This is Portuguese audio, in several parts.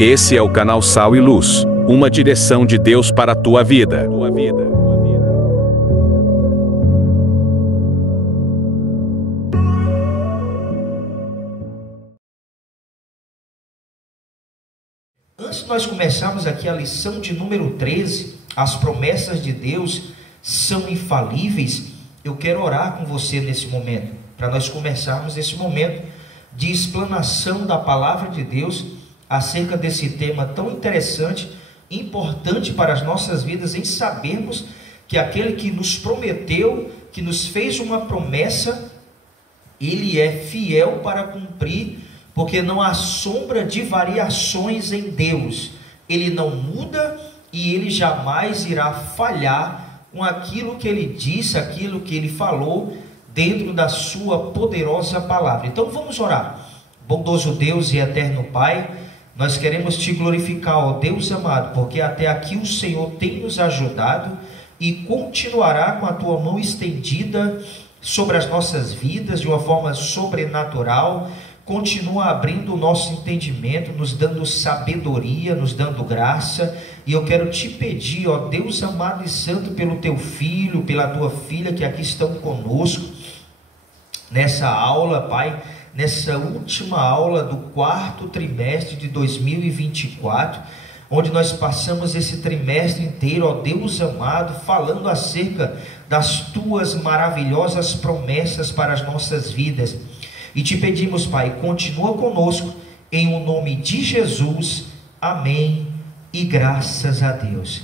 Esse é o canal Sal e Luz, uma direção de Deus para a tua vida. Antes de nós começarmos aqui a lição de número 13, as promessas de Deus são infalíveis, eu quero orar com você nesse momento, para nós começarmos esse momento de explanação da palavra de Deus acerca desse tema tão interessante, importante para as nossas vidas, em sabermos que aquele que nos prometeu, que nos fez uma promessa, ele é fiel para cumprir, porque não há sombra de variações em Deus. Ele não muda e ele jamais irá falhar com aquilo que ele disse, aquilo que ele falou dentro da sua poderosa palavra. Então vamos orar. Bondoso Deus e eterno Pai, nós queremos te glorificar, ó Deus amado, porque até aqui o Senhor tem nos ajudado e continuará com a tua mão estendida sobre as nossas vidas de uma forma sobrenatural. Continua abrindo o nosso entendimento, nos dando sabedoria, nos dando graça. E eu quero te pedir, ó Deus amado e santo, pelo teu filho, pela tua filha que aqui estão conosco nessa aula, Pai, nessa última aula do quarto trimestre de 2024, onde nós passamos esse trimestre inteiro, ó Deus amado, falando acerca das tuas maravilhosas promessas para as nossas vidas. E te pedimos, Pai, continua conosco, em o nome de Jesus, amém, e graças a Deus.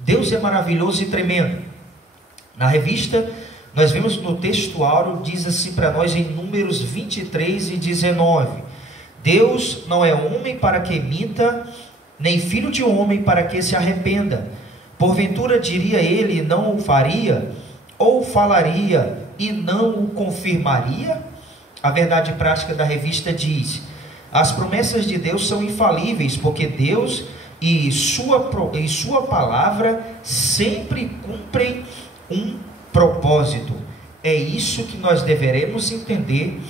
Deus é maravilhoso e tremendo. Na revista, nós vemos no texto áureo, diz assim para nós em Números 23 e 19, Deus não é homem para que minta, nem filho de homem para que se arrependa. Porventura diria ele, não o faria, ou falaria e não o confirmaria? A verdade prática da revista diz: as promessas de Deus são infalíveis, porque Deus e sua palavra sempre cumprem um propósito. É isso que nós deveremos entender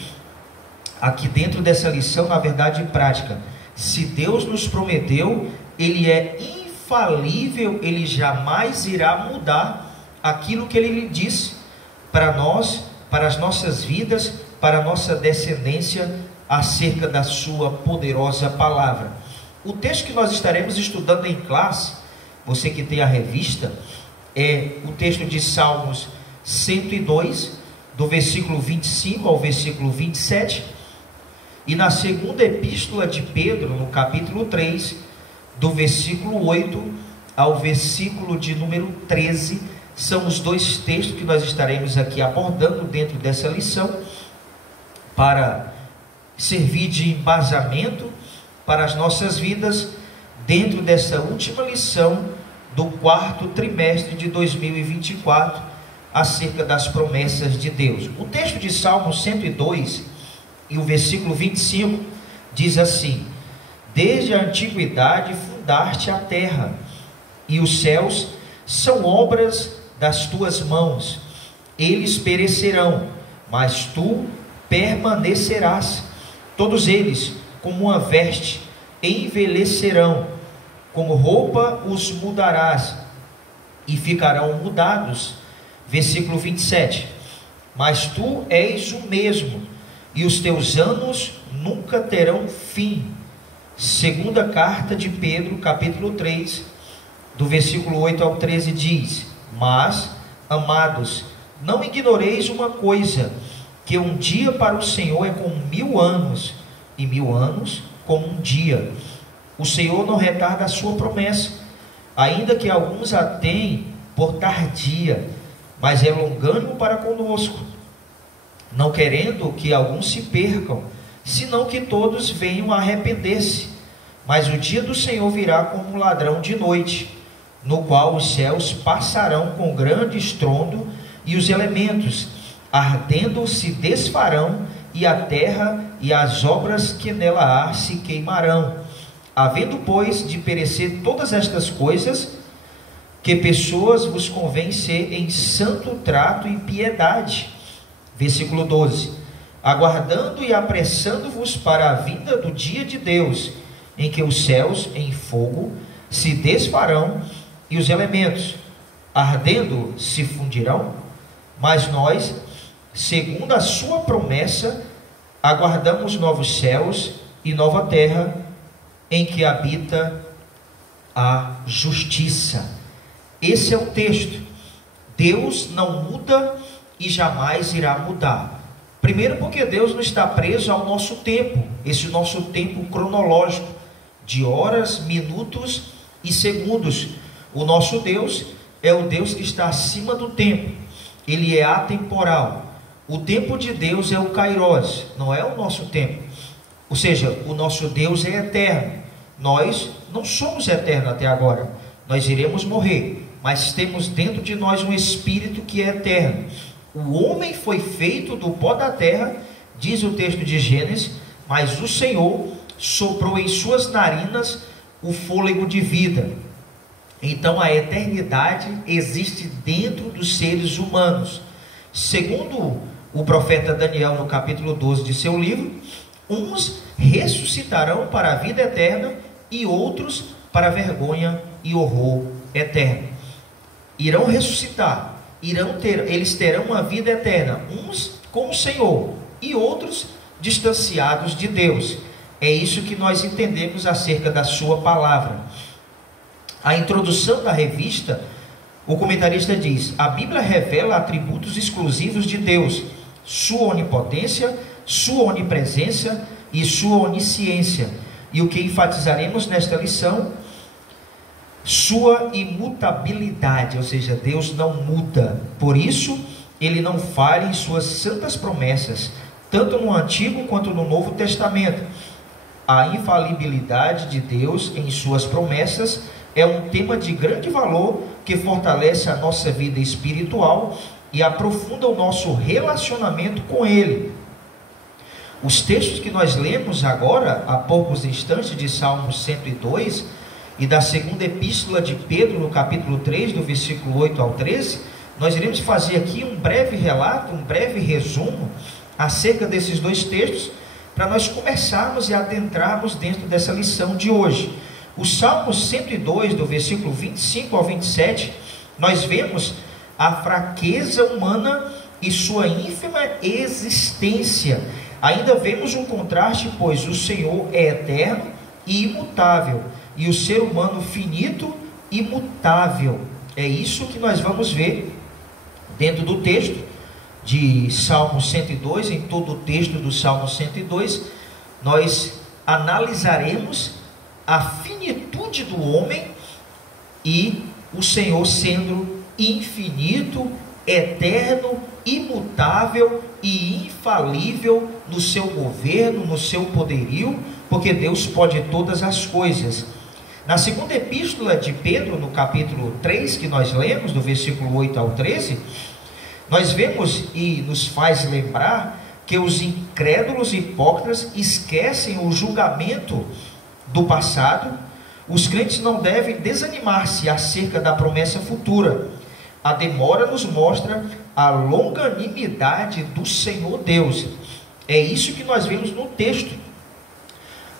aqui dentro dessa lição, na verdade prática. Se Deus nos prometeu, Ele é infalível, Ele jamais irá mudar aquilo que Ele lhe disse para nós, para as nossas vidas, para a nossa descendência, acerca da sua poderosa palavra. O texto que nós estaremos estudando em classe, você que tem a revista, é o texto de Salmos 102, do versículo 25 ao versículo 27, e na segunda epístola de Pedro, no capítulo 3, do versículo 8 ao versículo de número 13, são os dois textos que nós estaremos aqui abordando dentro dessa lição, para servir de embasamento para as nossas vidas, dentro dessa última lição do quarto trimestre de 2024, acerca das promessas de Deus. O texto de Salmo 102 e o versículo 25 diz assim: desde a antiguidade fundaste a terra, e os céus são obras das tuas mãos. Eles perecerão, mas tu permanecerás. Todos eles, como uma veste, envelhecerão, como roupa os mudarás, e ficarão mudados. Versículo 27, mas tu és o mesmo, e os teus anos nunca terão fim. Segunda carta de Pedro, capítulo 3, do versículo 8 ao 13 diz: mas, amados, não ignoreis uma coisa, que um dia para o Senhor é como 1000 anos, e 1000 anos como um dia. O Senhor não retarda a sua promessa, ainda que alguns a tenham por tardia, mas é longânimo para conosco, não querendo que alguns se percam, senão que todos venham a arrepender-se. Mas o dia do Senhor virá como um ladrão de noite, no qual os céus passarão com grande estrondo, e os elementos ardendo se desfarão, e a terra e as obras que nela há se queimarão. Havendo, pois, de perecer todas estas coisas, que pessoas vos convém ser em santo trato e piedade. Versículo 12. Aguardando e apressando-vos para a vinda do dia de Deus, em que os céus em fogo se desfarão e os elementos ardendo se fundirão, mas nós, segundo a sua promessa, aguardamos novos céus e nova terra, em que habita a justiça. Esse é o texto. Deus não muda e jamais irá mudar. Primeiro, porque Deus não está preso ao nosso tempo, esse nosso tempo cronológico, de horas, minutos e segundos. O nosso Deus é o Deus que está acima do tempo, ele é atemporal. O tempo de Deus é o Kairos, não é o nosso tempo. Ou seja, o nosso Deus é eterno. Nós não somos eternos até agora, nós iremos morrer, mas temos dentro de nós um espírito que é eterno. O homem foi feito do pó da terra, diz o texto de Gênesis, mas o Senhor soprou em suas narinas o fôlego de vida. Então a eternidade existe dentro dos seres humanos. Segundo o profeta Daniel, no capítulo 12 de seu livro, uns ressuscitarão para a vida eterna e outros para a vergonha e horror eterno. Irão ressuscitar, eles terão uma vida eterna, uns com o Senhor e outros distanciados de Deus. É isso que nós entendemos acerca da sua palavra. A introdução da revista, o comentarista diz: a Bíblia revela atributos exclusivos de Deus, sua onipotência, sua onipresença e sua onisciência. E o que enfatizaremos nesta lição, sua imutabilidade, ou seja, Deus não muda. Por isso, ele não falha em suas santas promessas, tanto no Antigo quanto no Novo Testamento. A infalibilidade de Deus em suas promessas é um tema de grande valor que fortalece a nossa vida espiritual e aprofunda o nosso relacionamento com Ele. Os textos que nós lemos agora, há poucos instantes, de Salmo 102 e da segunda epístola de Pedro, no capítulo 3, do versículo 8 ao 13, nós iremos fazer aqui um breve relato, um breve resumo acerca desses dois textos, para nós começarmos e adentrarmos dentro dessa lição de hoje. O Salmo 102, do versículo 25 ao 27, nós vemos a fraqueza humana e sua ínfima existência. Ainda vemos um contraste, pois o Senhor é eterno e imutável, e o ser humano finito e mutável. É isso que nós vamos ver dentro do texto de Salmo 102, em todo o texto do Salmo 102, nós analisaremos a finitude do homem e o Senhor sendo infinito, eterno, imutável e infalível no seu governo, no seu poderio, porque Deus pode todas as coisas. Na segunda epístola de Pedro, no capítulo 3, que nós lemos, do versículo 8 ao 13, nós vemos e nos faz lembrar que os incrédulos e hipócritas esquecem o julgamento do passado. Os crentes não devem desanimar-se acerca da promessa futura. A demora nos mostra a longanimidade do Senhor Deus. É isso que nós vemos no texto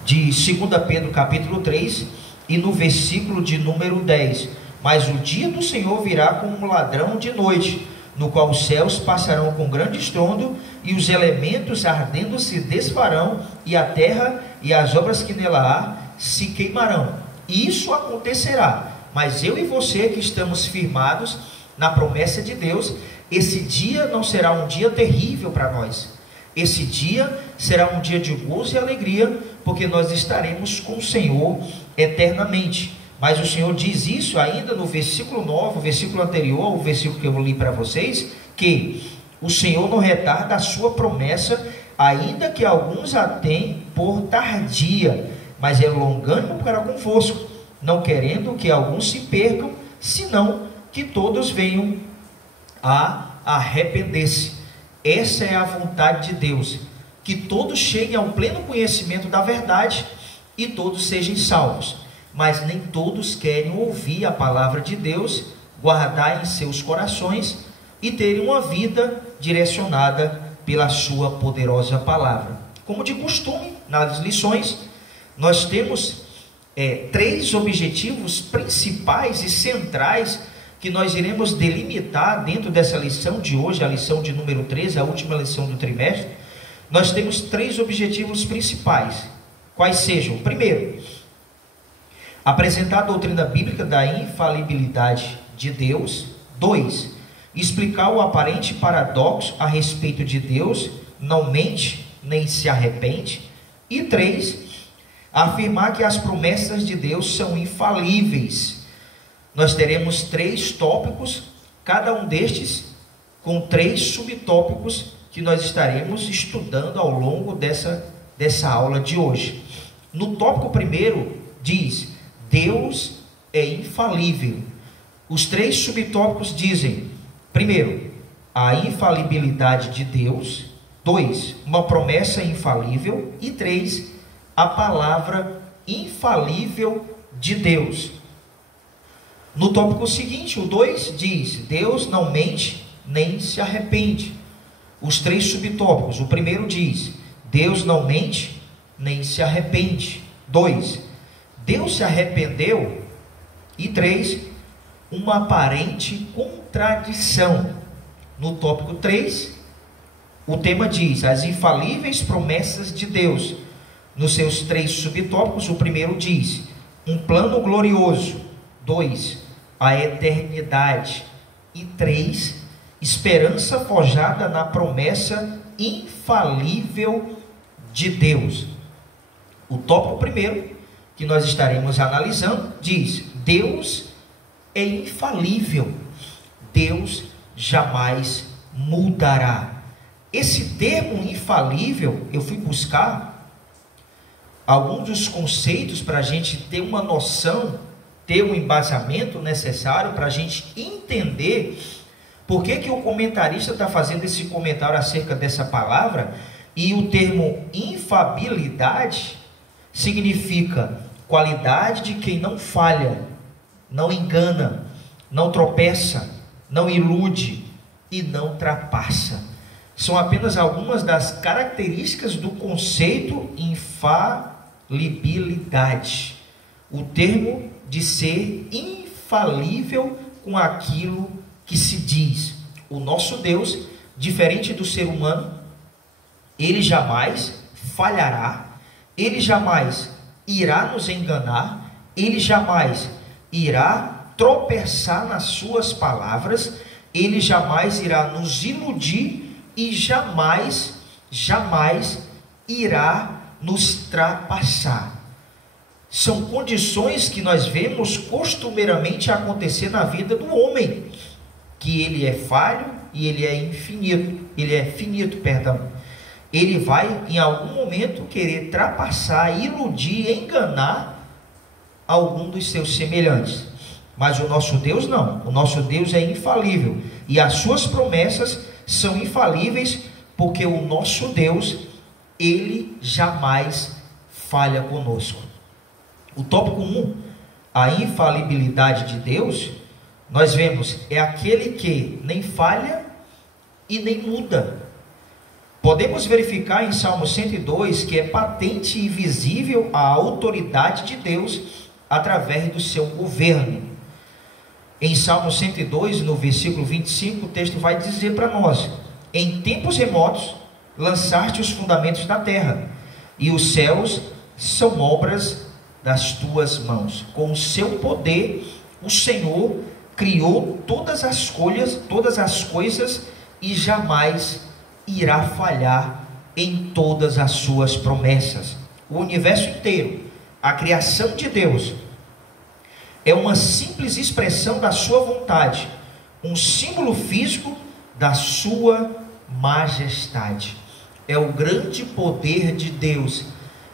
de 2 Pedro capítulo 3 e no versículo de número 10. Mas o dia do Senhor virá como um ladrão de noite, no qual os céus passarão com grande estrondo, e os elementos ardendo se desfarão, e a terra e as obras que nela há se queimarão. Isso acontecerá, mas eu e você que estamos firmados na promessa de Deus, esse dia não será um dia terrível para nós. Esse dia será um dia de gozo e alegria, porque nós estaremos com o Senhor eternamente. Mas o Senhor diz isso ainda no versículo 9, o versículo anterior, o versículo que eu li para vocês, que o Senhor não retarda a sua promessa, ainda que alguns a tenham por tardia, mas é longânimo para convosco, não querendo que alguns se percam, senão que todos venham a arrepender-se. Essa é a vontade de Deus, que todos cheguem ao pleno conhecimento da verdade e todos sejam salvos. Mas nem todos querem ouvir a palavra de Deus, guardar em seus corações e terem uma vida direcionada pela sua poderosa palavra. Como de costume, nas lições, nós temos três objetivos principais e centrais que nós iremos delimitar dentro dessa lição de hoje, a lição de número 13, a última lição do trimestre. Nós temos três objetivos principais, quais sejam: primeiro, apresentar a doutrina bíblica da infalibilidade de Deus. 2, explicar o aparente paradoxo a respeito de Deus, não mente nem se arrepende. E 3, afirmar que as promessas de Deus são infalíveis. Nós teremos 3 tópicos, cada um destes com 3 subtópicos que nós estaremos estudando ao longo dessa aula de hoje. No tópico primeiro diz: Deus é infalível. Os 3 subtópicos dizem: primeiro, a infalibilidade de Deus. 2, uma promessa infalível. E 3, a palavra infalível de Deus. No tópico seguinte, o 2 diz: Deus não mente nem se arrepende. Os 3 subtópicos: o primeiro diz: Deus não mente nem se arrepende. 2, Deus se arrependeu. E 3, uma aparente contradição. No tópico 3, o tema diz: as infalíveis promessas de Deus. Nos seus 3 subtópicos, o primeiro diz: um plano glorioso. 2, a eternidade. E 3, esperança forjada na promessa infalível de Deus. O tópico primeiro, que nós estaremos analisando, diz: Deus é infalível. Deus jamais mudará. Esse termo infalível, eu fui buscar alguns dos conceitos para a gente ter uma noção, ter um embasamento necessário para a gente entender por que o comentarista está fazendo esse comentário acerca dessa palavra. E o termo infabilidade significa qualidade de quem não falha, não engana, não tropeça, não ilude e não trapassa. São apenas algumas das características do conceito infalibilidade. O termo de ser infalível com aquilo que se diz. O nosso Deus, diferente do ser humano, ele jamais falhará, ele jamais irá nos enganar, ele jamais irá tropeçar nas suas palavras, ele jamais irá nos iludir e jamais irá nos trapassar. São condições que nós vemos costumeiramente acontecer na vida do homem, que ele é falho e ele é finito. Ele vai em algum momento querer trapassar, iludir, enganar algum dos seus semelhantes. Mas o nosso Deus não. O nosso Deus é infalível e as suas promessas são infalíveis, porque o nosso Deus, ele jamais falha conosco. O tópico 1, a infalibilidade de Deus, nós vemos, é aquele que nem falha e nem muda. Podemos verificar em Salmo 102 que é patente e visível a autoridade de Deus através do seu governo. Em Salmo 102, no versículo 25, o texto vai dizer para nós: em tempos remotos lançaste os fundamentos da terra, e os céus são obras das tuas mãos. Com o seu poder, o Senhor criou todas as coisas e jamais irá falhar em todas as suas promessas. O universo inteiro, a criação de Deus, é uma simples expressão da sua vontade, um símbolo físico da sua majestade. É o grande poder de Deus,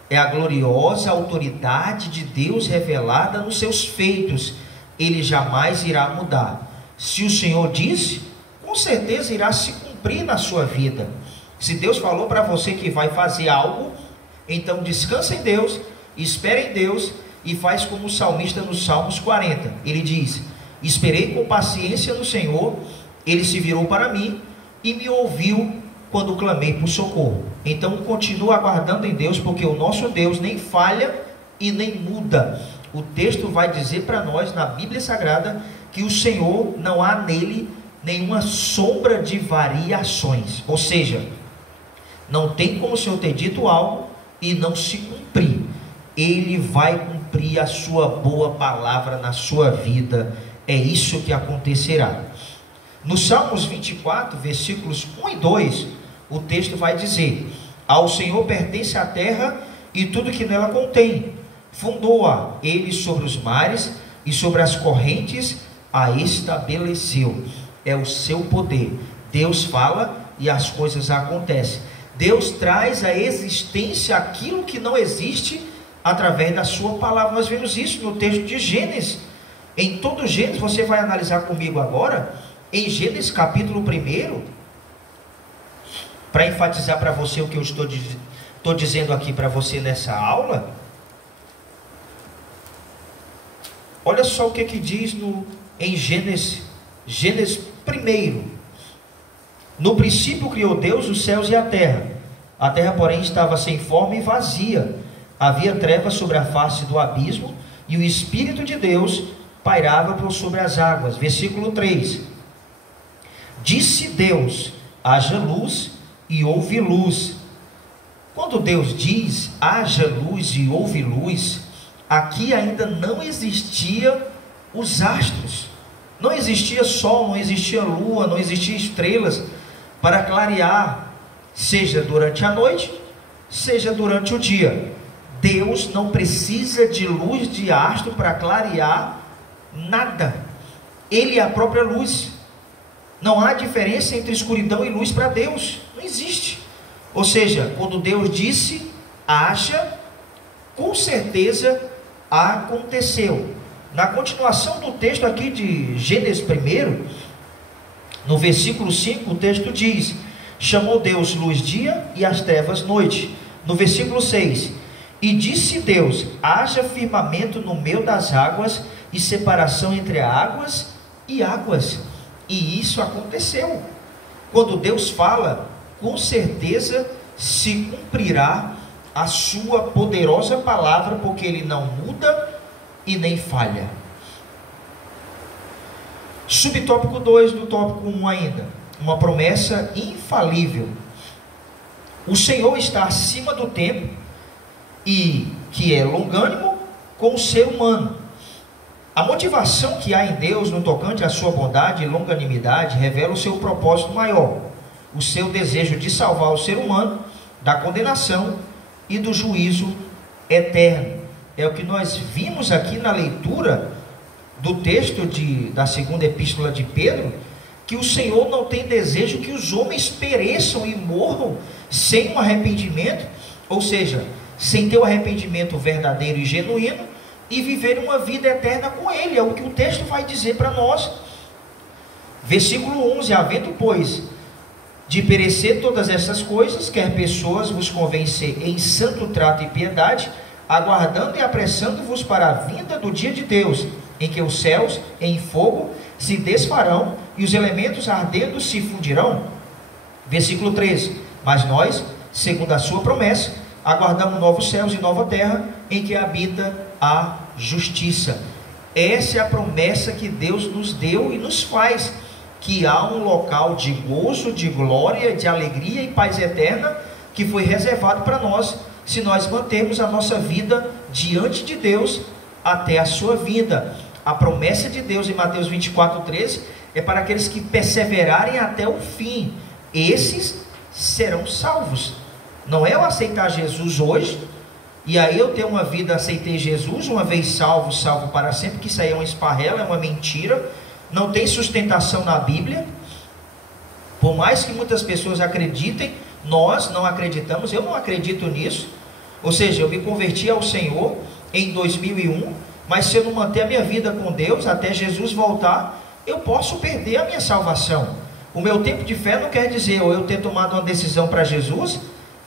é a gloriosa autoridade de Deus revelada nos seus feitos. Ele jamais irá mudar. Se o Senhor disse, com certeza irá se cumprir na sua vida. Se Deus falou para você que vai fazer algo, então descansa em Deus, espere em Deus e faz como o salmista nos Salmos 40. Ele diz: esperei com paciência no Senhor, ele se virou para mim e me ouviu quando clamei por socorro. Então continua aguardando em Deus, porque o nosso Deus nem falha e nem muda. O texto vai dizer para nós na Bíblia Sagrada que o Senhor, não há nele nenhuma sombra de variações. Ou seja, não tem como o Senhor ter dito algo e não se cumprir. Ele vai cumprir a sua boa palavra na sua vida. É isso que acontecerá. No Salmos 24, versículos 1 e 2, o texto vai dizer: ao Senhor pertence a terra e tudo que nela contém. Fundou-a ele sobre os mares e sobre as correntes a estabeleceu. É o seu poder. Deus fala e as coisas acontecem. Deus traz à existência aquilo que não existe através da sua palavra. Nós vemos isso no texto de Gênesis. Em todo Gênesis, você vai analisar comigo agora, em Gênesis capítulo 1, para enfatizar para você o que eu estou dizendo aqui para você nessa aula. Olha só o que diz em Gênesis 1. No princípio criou Deus os céus e a terra. A terra, porém, estava sem forma e vazia. Havia trevas sobre a face do abismo, e o Espírito de Deus pairava por sobre as águas. Versículo 3. Disse Deus: haja luz, e houve luz. Quando Deus diz haja luz e houve luz, aqui ainda não existia os astros, não existia sol, não existia lua, não existia estrelas para clarear, seja durante a noite, seja durante o dia. Deus não precisa de luz de astro para clarear nada. Ele é a própria luz. Não há diferença entre escuridão e luz para Deus. Não existe. Ou seja, quando Deus disse haja, com certeza aconteceu. Na continuação do texto aqui de Gênesis 1, no versículo 5, o texto diz: chamou Deus luz dia e as trevas noite. No versículo 6, e disse Deus: haja firmamento no meio das águas e separação entre águas e águas. E isso aconteceu. Quando Deus fala, com certeza se cumprirá a sua poderosa palavra, porque Ele não muda e nem falha. Subtópico 2 do tópico 1 ainda. Uma promessa infalível. O Senhor está acima do tempo e que é longânimo com o ser humano. A motivação que há em Deus no tocante à sua bondade e longanimidade revela o seu propósito maior, o seu desejo de salvar o ser humano da condenação e do juízo eterno. É o que nós vimos aqui na leitura do texto da segunda epístola de Pedro, que o Senhor não tem desejo que os homens pereçam e morram sem um arrependimento, ou seja, sem ter o arrependimento verdadeiro e genuíno, e viver uma vida eterna com Ele. É o que o texto vai dizer para nós. Versículo 11, havendo, pois, de perecer todas essas coisas, quer pessoas vos convencer em santo trato e piedade, aguardando e apressando-vos para a vinda do dia de Deus, em que os céus em fogo se desfarão e os elementos ardendo se fundirão. Versículo 13, mas nós, segundo a sua promessa, aguardamos novos céus e nova terra, em que habita a justiça. Essa é a promessa que Deus nos deu e nos faz, que há um local de gozo, de glória, de alegria e paz eterna, que foi reservado para nós, se nós mantermos a nossa vida diante de Deus até a sua vinda. A promessa de Deus em Mateus 24:13 é para aqueles que perseverarem até o fim. Esses serão salvos. Não é eu aceitar Jesus hoje, e aí eu ter uma vida, aceitei Jesus, uma vez salvo, salvo para sempre, que isso aí é uma esparrela, é uma mentira, não tem sustentação na Bíblia. Por mais que muitas pessoas acreditem, nós não acreditamos, eu não acredito nisso. Ou seja, eu me converti ao Senhor em 2001, mas se eu não manter a minha vida com Deus até Jesus voltar, eu posso perder a minha salvação. O meu tempo de fé não quer dizer, ou eu ter tomado uma decisão para Jesus,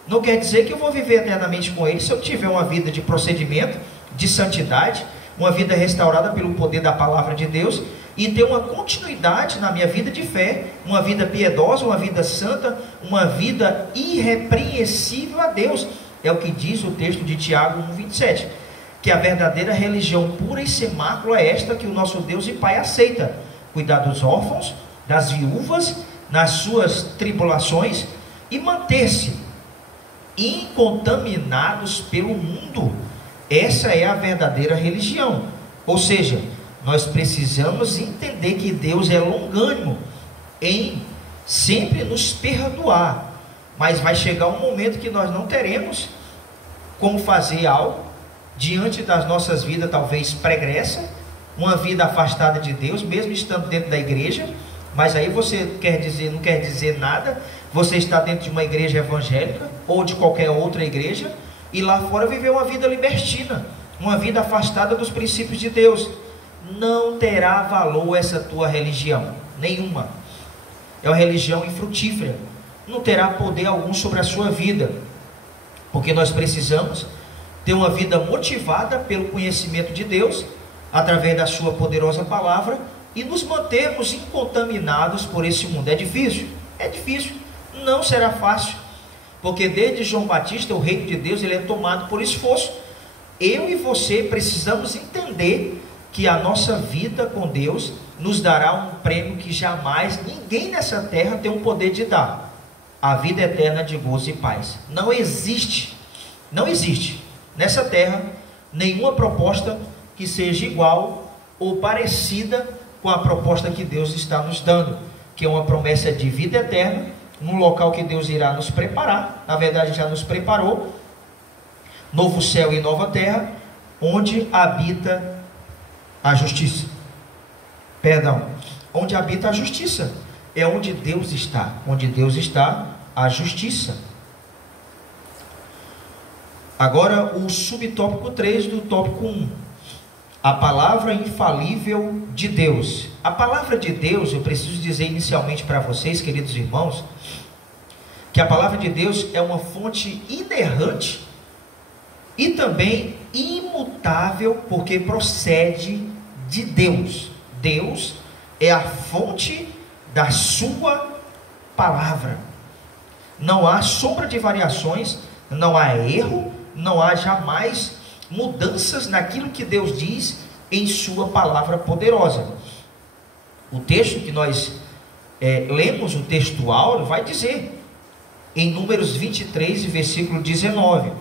não quer dizer que eu vou viver eternamente com Ele, se eu tiver uma vida de procedimento, de santidade, uma vida restaurada pelo poder da palavra de Deus, e ter uma continuidade na minha vida de fé, uma vida piedosa, uma vida santa, uma vida irrepreensível a Deus. É o que diz o texto de Tiago 1:27. que a verdadeira religião pura e sem mácula é esta que o nosso Deus e Pai aceita: cuidar dos órfãos, das viúvas, nas suas tribulações, e manter-se incontaminados pelo mundo. Essa é a verdadeira religião. Ou seja, nós precisamos entender que Deus é longânimo em sempre nos perdoar, mas vai chegar um momento que nós não teremos como fazer algo diante das nossas vidas talvez pregressa, uma vida afastada de Deus, mesmo estando dentro da igreja. Mas aí você não quer dizer nada, você está dentro de uma igreja evangélica ou de qualquer outra igreja, e lá fora viver uma vida libertina, uma vida afastada dos princípios de Deus. Não terá valor essa tua religião, nenhuma. É uma religião infrutífera, não terá poder algum sobre a sua vida, porque nós precisamos ter uma vida motivada pelo conhecimento de Deus, através da sua poderosa palavra, e nos mantermos incontaminados por esse mundo. É difícil? É difícil, não será fácil, porque desde João Batista o reino de Deus ele é tomado por esforço. Eu e você precisamos entender que a nossa vida com Deus nos dará um prêmio que jamais ninguém nessa terra tem o poder de dar: a vida eterna de gozo e paz. Não existe nessa terra nenhuma proposta que seja igual ou parecida com a proposta que Deus está nos dando, que é uma promessa de vida eterna, num local que Deus irá nos preparar. Na verdade já nos preparou, novo céu e nova terra, onde habita a justiça. Onde habita a justiça, é onde Deus está. Onde Deus está, a justiça. Agora o subtópico 3 do tópico 1. A palavra infalível de Deus. A palavra de Deus, eu preciso dizer inicialmente para vocês, queridos irmãos, que a palavra de Deus é uma fonte inerrante e também imutável, porque procede de Deus. Deus é a fonte da sua palavra. Não há sombra de variações, não há erro, não há jamais mudanças naquilo que Deus diz em sua palavra poderosa. O texto que nós lemos, o texto áureo, vai dizer em Números 23, versículo 19: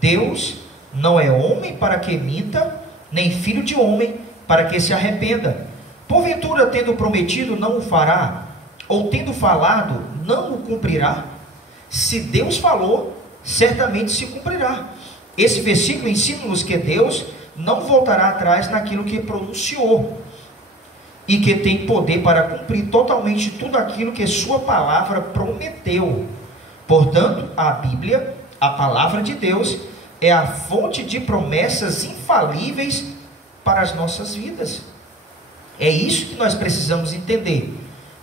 Deus não é homem para que minta, nem filho de homem para que se arrependa. Porventura, tendo prometido, não o fará? Ou tendo falado, não o cumprirá? Se Deus falou, certamente se cumprirá. Esse versículo ensina-nos que Deus não voltará atrás naquilo que pronunciou, e que tem poder para cumprir totalmente tudo aquilo que sua palavra prometeu. Portanto, a Bíblia, a palavra de Deus, é a fonte de promessas infalíveis para as nossas vidas. É isso que nós precisamos entender.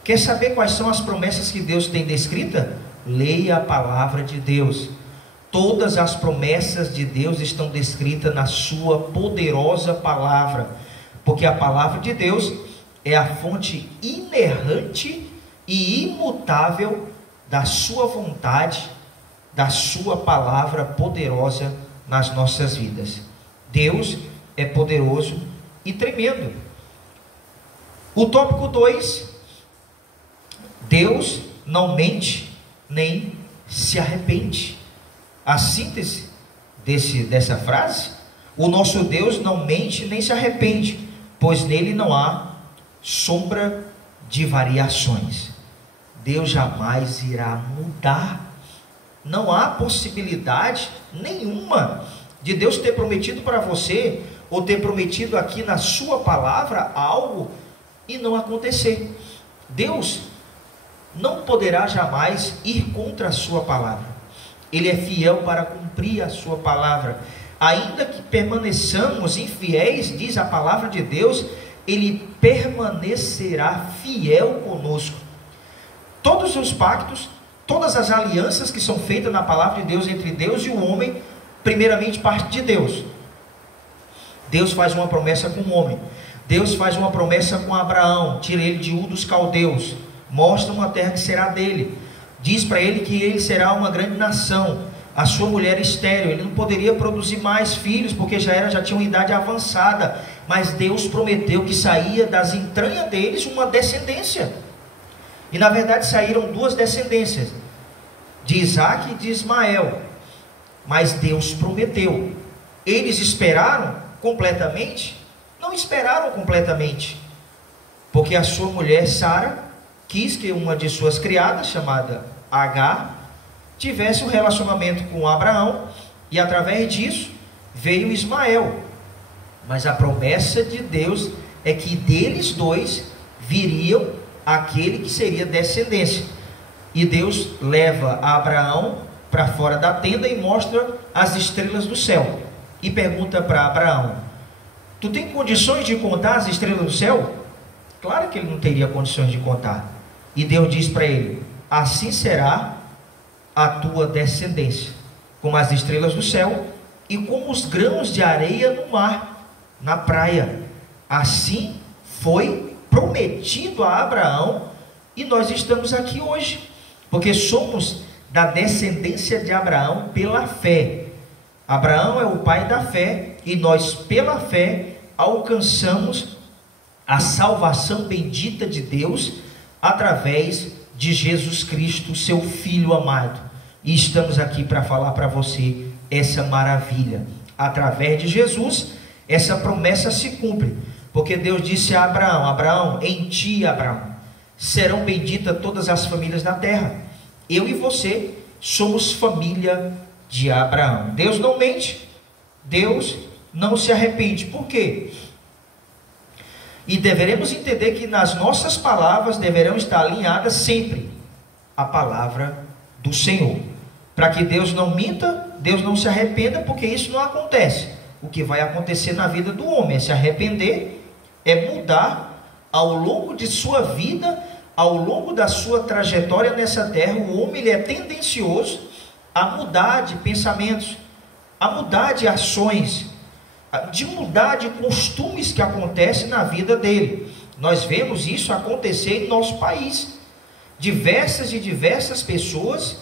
Quer saber quais são as promessas que Deus tem descrita? Leia a palavra de Deus. Todas as promessas de Deus estão descritas na sua poderosa palavra, porque a palavra de Deus é a fonte inerrante e imutável da sua vontade, da sua palavra poderosa nas nossas vidas. Deus é poderoso e tremendo. O tópico 2: Deus não mente nem se arrepende. A síntese dessa frase: o nosso Deus não mente nem se arrepende, pois nele não há sombra de variações. Deus jamais irá mudar. Não há possibilidade nenhuma de Deus ter prometido para você, ou ter prometido aqui na sua palavra algo e não acontecer. Deus não poderá jamais ir contra a sua palavra. Ele é fiel para cumprir a sua palavra. Ainda que permaneçamos infiéis, diz a palavra de Deus, Ele permanecerá fiel conosco. Todos os pactos, todas as alianças que são feitas na palavra de Deus entre Deus e o homem, primeiramente parte de Deus. Deus faz uma promessa com o homem. Deus faz uma promessa com Abraão, tira ele de Ur dos Caldeus, mostra uma terra que será dele, diz para ele que ele será uma grande nação, a sua mulher estéril, ele não poderia produzir mais filhos, porque já tinha uma idade avançada, mas Deus prometeu que saía das entranhas deles uma descendência, e na verdade saíram duas descendências, de Isaac e de Ismael, mas Deus prometeu. Eles esperaram completamente? Não esperaram completamente, porque a sua mulher Sara quis que uma de suas criadas, chamada Agar, tivesse um relacionamento com Abraão, e através disso veio Ismael. Mas a promessa de Deus é que deles dois viriam aquele que seria descendência. E Deus leva Abraão para fora da tenda e mostra as estrelas do céu, e pergunta para Abraão: tu tem condições de contar as estrelas do céu? Claro que ele não teria condições de contar. E Deus diz para ele: assim será a tua descendência, como as estrelas do céu e como os grãos de areia no mar, na praia. Assim foi prometido a Abraão, e nós estamos aqui hoje, porque somos da descendência de Abraão pela fé. Abraão é o pai da fé, e nós pela fé alcançamos a salvação bendita de Deus através de Jesus Cristo, seu Filho amado. E estamos aqui para falar para você essa maravilha. Através de Jesus, essa promessa se cumpre, porque Deus disse a Abraão: Abraão, em ti, Abraão, serão benditas todas as famílias da terra. Eu e você somos família de Abraão. Deus não mente, Deus não se arrepende. Por quê? E deveremos entender que nas nossas palavras deverão estar alinhadas sempre a palavra do Senhor, para que Deus não minta, Deus não se arrependa, porque isso não acontece. O que vai acontecer na vida do homem é se arrepender, é mudar ao longo de sua vida, ao longo da sua trajetória nessa terra. O homem, ele é tendencioso a mudar de pensamentos, a mudar de ações, de mudar de costumes que acontecem na vida dele. Nós vemos isso acontecer em nosso país. Diversas e diversas pessoas,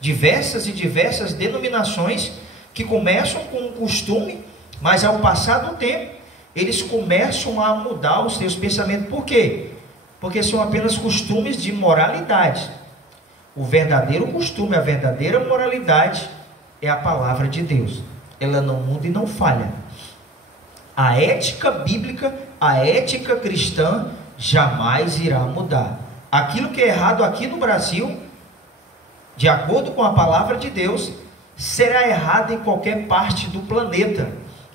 diversas e diversas denominações que começam com um costume, mas ao passar do tempo, eles começam a mudar os seus pensamentos. Por quê? Porque são apenas costumes de moralidade. O verdadeiro costume, a verdadeira moralidade é a palavra de Deus. Ela não muda e não falha. A ética bíblica, a ética cristã jamais irá mudar. Aquilo que é errado aqui no Brasil, de acordo com a palavra de Deus, será errado em qualquer parte do planeta,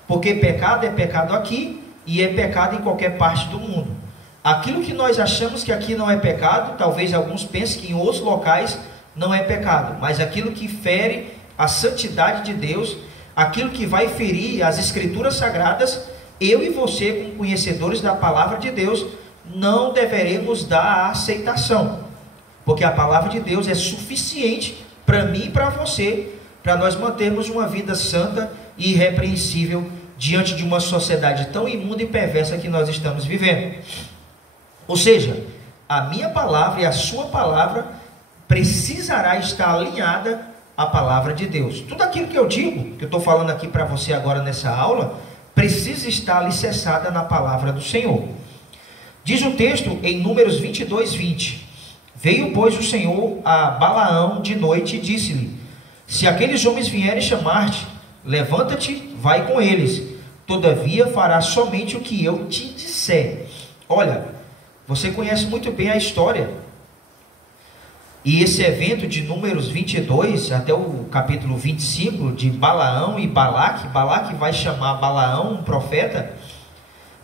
porque pecado é pecado aqui e é pecado em qualquer parte do mundo. Aquilo que nós achamos que aqui não é pecado, talvez alguns pensem que em outros locais não é pecado, mas aquilo que fere a santidade de Deus, aquilo que vai ferir as escrituras sagradas, eu e você, como conhecedores da palavra de Deus, não deveremos dar a aceitação, porque a palavra de Deus é suficiente para mim e para você, para nós mantermos uma vida santa e irrepreensível diante de uma sociedade tão imunda e perversa que nós estamos vivendo. Ou seja, a minha palavra e a sua palavra precisará estar alinhada à palavra de Deus. Tudo aquilo que eu digo, que eu estou falando aqui para você agora nessa aula, precisa estar alicerçada na palavra do Senhor. Diz o texto em Números 22, 20: Veio, pois, o Senhor a Balaão de noite e disse-lhe: se aqueles homens vierem chamar-te, levanta-te, vai com eles, todavia farás somente o que eu te disser. Olha, você conhece muito bem a história, e esse evento de Números 22, até o capítulo 25, de Balaão e Balaque. Balaque vai chamar Balaão, um profeta,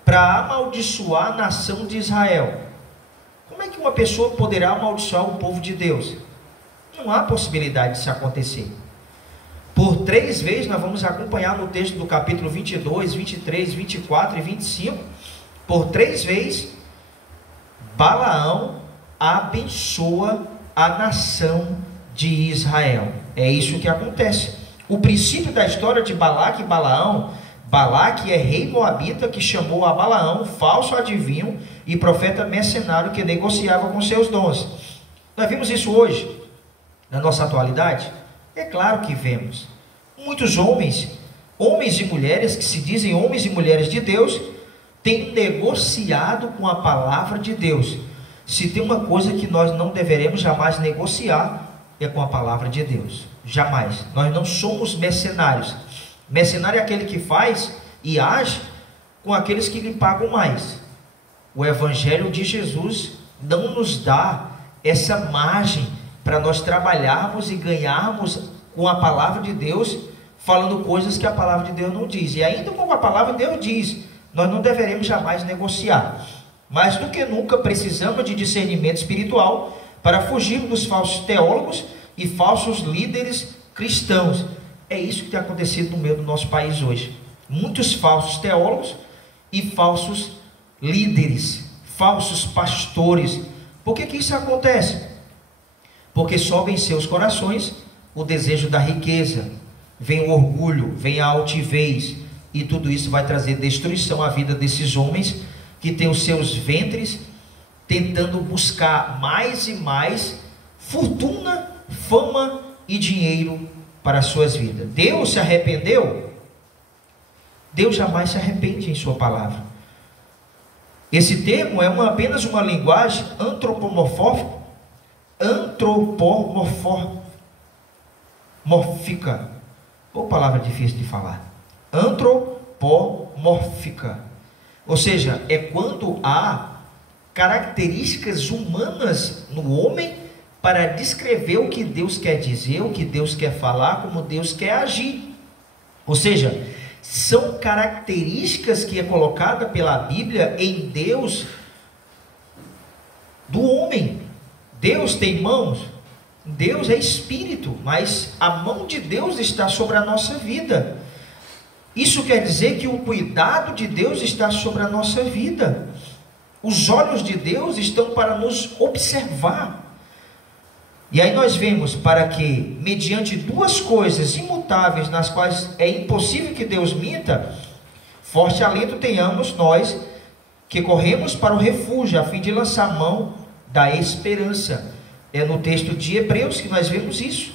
para amaldiçoar a nação de Israel. Como é que uma pessoa poderá amaldiçoar o povo de Deus? Não há possibilidade disso acontecer. Por 3 vezes, nós vamos acompanhar no texto do capítulo 22, 23, 24 e 25, por 3 vezes, Balaão abençoa a nação de Israel. É isso que acontece. O princípio da história de Balaque e Balaão: Balaque é rei moabita que chamou a Balaão, falso adivinho e profeta mercenário que negociava com seus dons. Nós vimos isso hoje, na nossa atualidade? É claro que vemos. Muitos homens e mulheres que se dizem homens e mulheres de Deus, têm negociado com a palavra de Deus. Se tem uma coisa que nós não deveremos jamais negociar, é com a palavra de Deus. Jamais. Nós não somos mercenários. Mercenário é aquele que faz e age com aqueles que lhe pagam mais. O Evangelho de Jesus não nos dá essa margem para nós trabalharmos e ganharmos com a palavra de Deus, falando coisas que a palavra de Deus não diz. E ainda como a palavra de Deus diz, nós não deveremos jamais negociar. Mais do que nunca precisamos de discernimento espiritual para fugir dos falsos teólogos e falsos líderes cristãos. É isso que tem acontecido no meio do nosso país hoje. Muitos falsos teólogos e falsos líderes, falsos pastores. Por que isso acontece? Porque sobe em seus corações o desejo da riqueza, vem o orgulho, vem a altivez, e tudo isso vai trazer destruição à vida desses homens que têm os seus ventres tentando buscar mais e mais fortuna, fama e dinheiro para as suas vidas. Deus se arrependeu? Deus jamais se arrepende em sua palavra. Esse termo é apenas uma linguagem antropomórfica, ou palavra difícil de falar, antropomórfica, ou seja, é quando há características humanas no homem para descrever o que Deus quer dizer, o que Deus quer falar, como Deus quer agir. Ou seja, são características que é colocada pela Bíblia em Deus do homem. Deus tem mãos, Deus é espírito, mas a mão de Deus está sobre a nossa vida. Isso quer dizer que o cuidado de Deus está sobre a nossa vida. Os olhos de Deus estão para nos observar. E aí nós vemos para que, mediante duas coisas imutáveis, nas quais é impossível que Deus minta, forte alento tenhamos nós, que corremos para o refúgio, a fim de lançar mão da esperança. É no texto de Hebreus que nós vemos isso.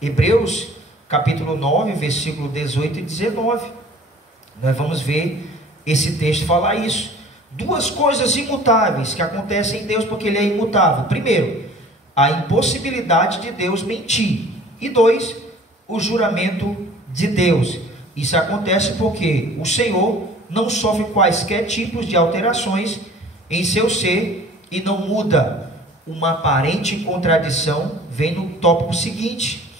Hebreus, capítulo 9, versículo 18 e 19. Nós vamos ver esse texto falar isso. Duas coisas imutáveis que acontecem em Deus, porque Ele é imutável. Primeiro, a impossibilidade de Deus mentir. E dois, o juramento de Deus. Isso acontece porque o Senhor não sofre quaisquer tipos de alterações em seu ser e não muda. Uma aparente contradição vem no tópico seguinte: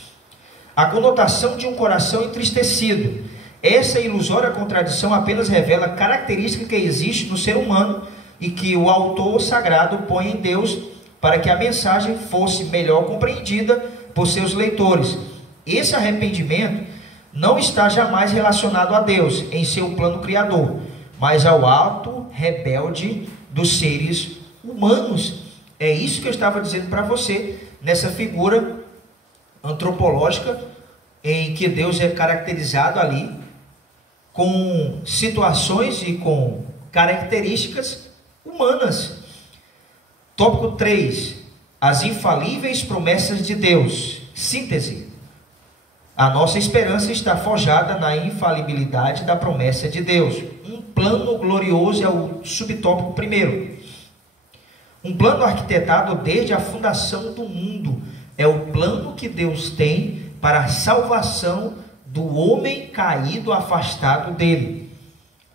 a conotação de um coração entristecido. Essa ilusória contradição apenas revela a característica que existe no ser humano e que o autor sagrado põe em Deus para que a mensagem fosse melhor compreendida por seus leitores. Esse arrependimento não está jamais relacionado a Deus em seu plano criador, mas ao ato rebelde dos seres humanos. É isso que eu estava dizendo para você, nessa figura antropológica, em que Deus é caracterizado ali, com situações e com características humanas. Tópico 3, as infalíveis promessas de Deus. Síntese: a nossa esperança está forjada na infalibilidade da promessa de Deus. Um plano glorioso é o subtópico primeiro. Um plano arquitetado desde a fundação do mundo. É o plano que Deus tem para a salvação do homem caído, afastado dele.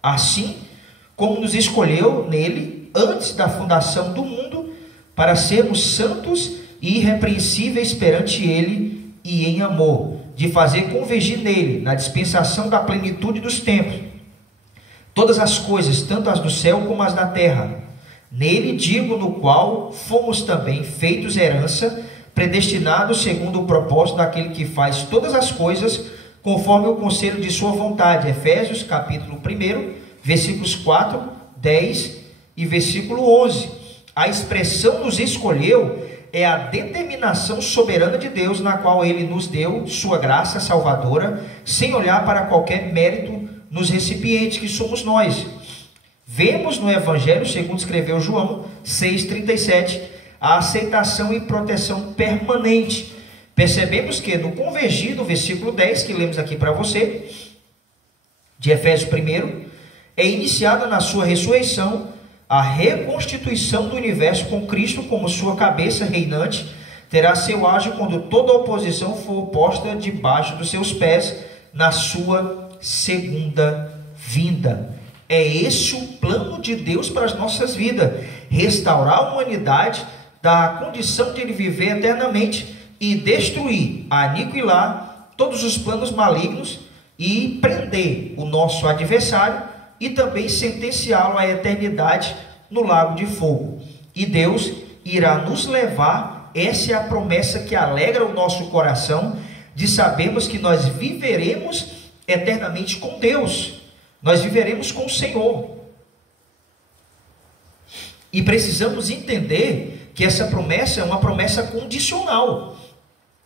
Assim como nos escolheu nele antes da fundação do mundo, para sermos santos e irrepreensíveis perante ele e em amor, de fazer convergir nele, na dispensação da plenitude dos tempos, todas as coisas, tanto as do céu como as da terra. Nele, digo, no qual fomos também feitos herança, predestinados segundo o propósito daquele que faz todas as coisas conforme o conselho de sua vontade. Efésios capítulo 1, versículos 4, 10 e versículo 11. A expressão nos escolheu é a determinação soberana de Deus, na qual Ele nos deu sua graça salvadora, sem olhar para qualquer mérito nos recipientes que somos nós. Vemos no Evangelho, segundo escreveu João 6,37, a aceitação e proteção permanente Percebemos que no convergir do versículo 10, que lemos aqui para você, de Efésios 1, é iniciada na sua ressurreição a reconstituição do universo com Cristo como sua cabeça reinante, terá seu ágio quando toda oposição for posta debaixo dos seus pés na sua segunda vinda. É esse o plano de Deus para as nossas vidas, restaurar a humanidade da condição de ele viver eternamente e destruir, aniquilar todos os planos malignos e prender o nosso adversário e também sentenciá-lo à eternidade no lago de fogo. E Deus irá nos levar, essa é a promessa que alegra o nosso coração, de sabermos que nós viveremos eternamente com Deus, nós viveremos com o Senhor. E precisamos entender que essa promessa é uma promessa condicional,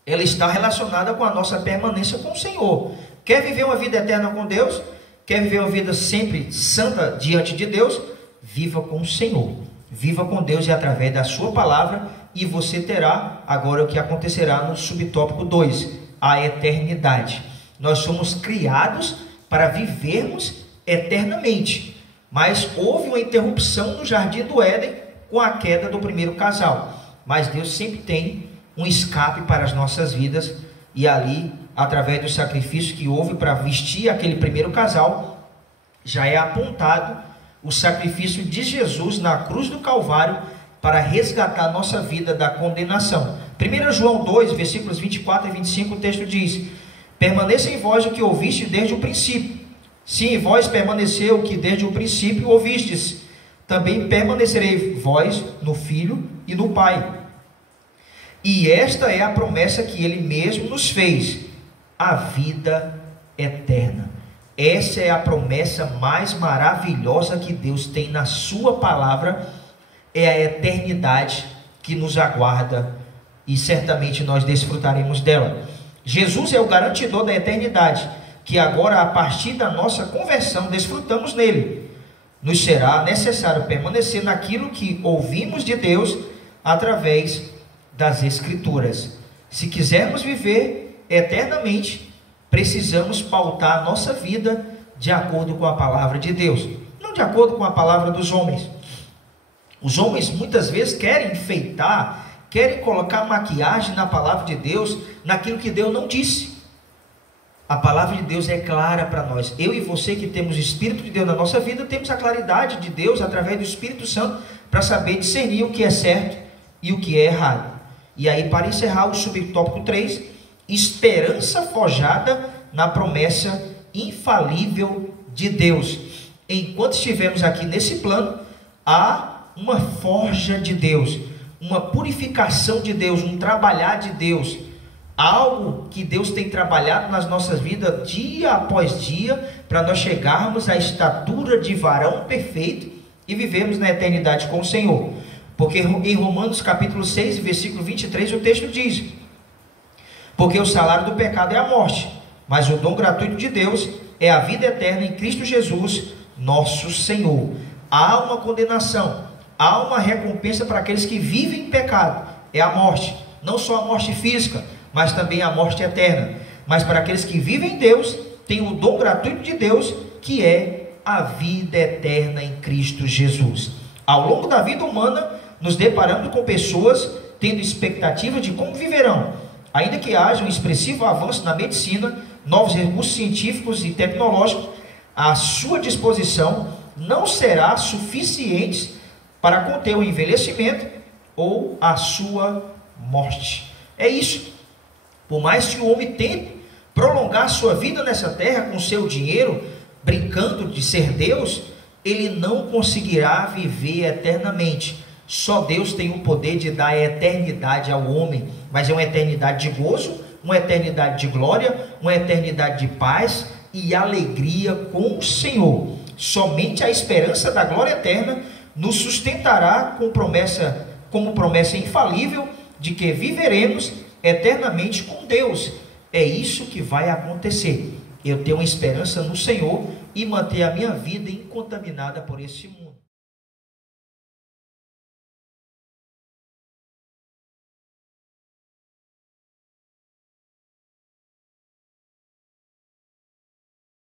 ela está relacionada com a nossa permanência com o Senhor. Quer viver uma vida eterna com Deus? Quer viver uma vida sempre santa diante de Deus? Viva com o Senhor, viva com Deus e através da sua palavra, e você terá agora o que acontecerá no subtópico 2, a eternidade. Nós somos criados para vivermos eternamente, mas houve uma interrupção no jardim do Éden com a queda do primeiro casal, mas Deus sempre tem um escape para as nossas vidas, e ali, através do sacrifício que houve para vestir aquele primeiro casal, já é apontado o sacrifício de Jesus na cruz do Calvário para resgatar a nossa vida da condenação. 1 João 2, versículos 24 e 25, o texto diz: permaneça em vós o que ouviste desde o princípio. Se em vós permaneceu o que desde o princípio ouvistes, também permanecerei vós no Filho e no Pai. E esta é a promessa que ele mesmo nos fez, a vida eterna. Essa é a promessa mais maravilhosa que Deus tem na sua palavra, é a eternidade que nos aguarda, e certamente nós desfrutaremos dela. Jesus é o garantidor da eternidade, que agora, a partir da nossa conversão, desfrutamos nele. Nos será necessário permanecer naquilo que ouvimos de Deus através das Escrituras. Se quisermos viver eternamente, precisamos pautar a nossa vida de acordo com a palavra de Deus, não de acordo com a palavra dos homens. Os homens muitas vezes querem enfeitar, querem colocar maquiagem na palavra de Deus, naquilo que Deus não disse. A palavra de Deus é clara para nós. Eu e você que temos o Espírito de Deus na nossa vida, temos a claridade de Deus através do Espírito Santo para saber discernir o que é certo e o que é errado. E aí, para encerrar o subtópico 3, esperança forjada na promessa infalível de Deus. Enquanto estivermos aqui nesse plano, há uma forja de Deus, uma purificação de Deus, um trabalhar de Deus, algo que Deus tem trabalhado nas nossas vidas dia após dia, para nós chegarmos à estatura de varão perfeito e vivermos na eternidade com o Senhor. Porque em Romanos capítulo 6, versículo 23, o texto diz: porque o salário do pecado é a morte, mas o dom gratuito de Deus é a vida eterna em Cristo Jesus, nosso Senhor. Há uma condenação, há uma recompensa para aqueles que vivem em pecado, é a morte, não só a morte física, mas também a morte eterna. Mas para aqueles que vivem em Deus, tem o dom gratuito de Deus, que é a vida eterna em Cristo Jesus. Ao longo da vida humana, nos deparamos com pessoas tendo expectativa de como viverão. Ainda que haja um expressivo avanço na medicina, novos recursos científicos e tecnológicos, à sua disposição não será suficiente para conter o envelhecimento ou a sua morte. É isso. Por mais que o homem tente prolongar a sua vida nessa terra com seu dinheiro, brincando de ser Deus, ele não conseguirá viver eternamente. Só Deus tem o poder de dar a eternidade ao homem, mas é uma eternidade de gozo, uma eternidade de glória, uma eternidade de paz e alegria com o Senhor. Somente a esperança da glória eterna nos sustentará como promessa infalível de que viveremos eternamente com Deus. É isso que vai acontecer. Eu tenho uma esperança no Senhor e manter a minha vida incontaminada por esse mundo.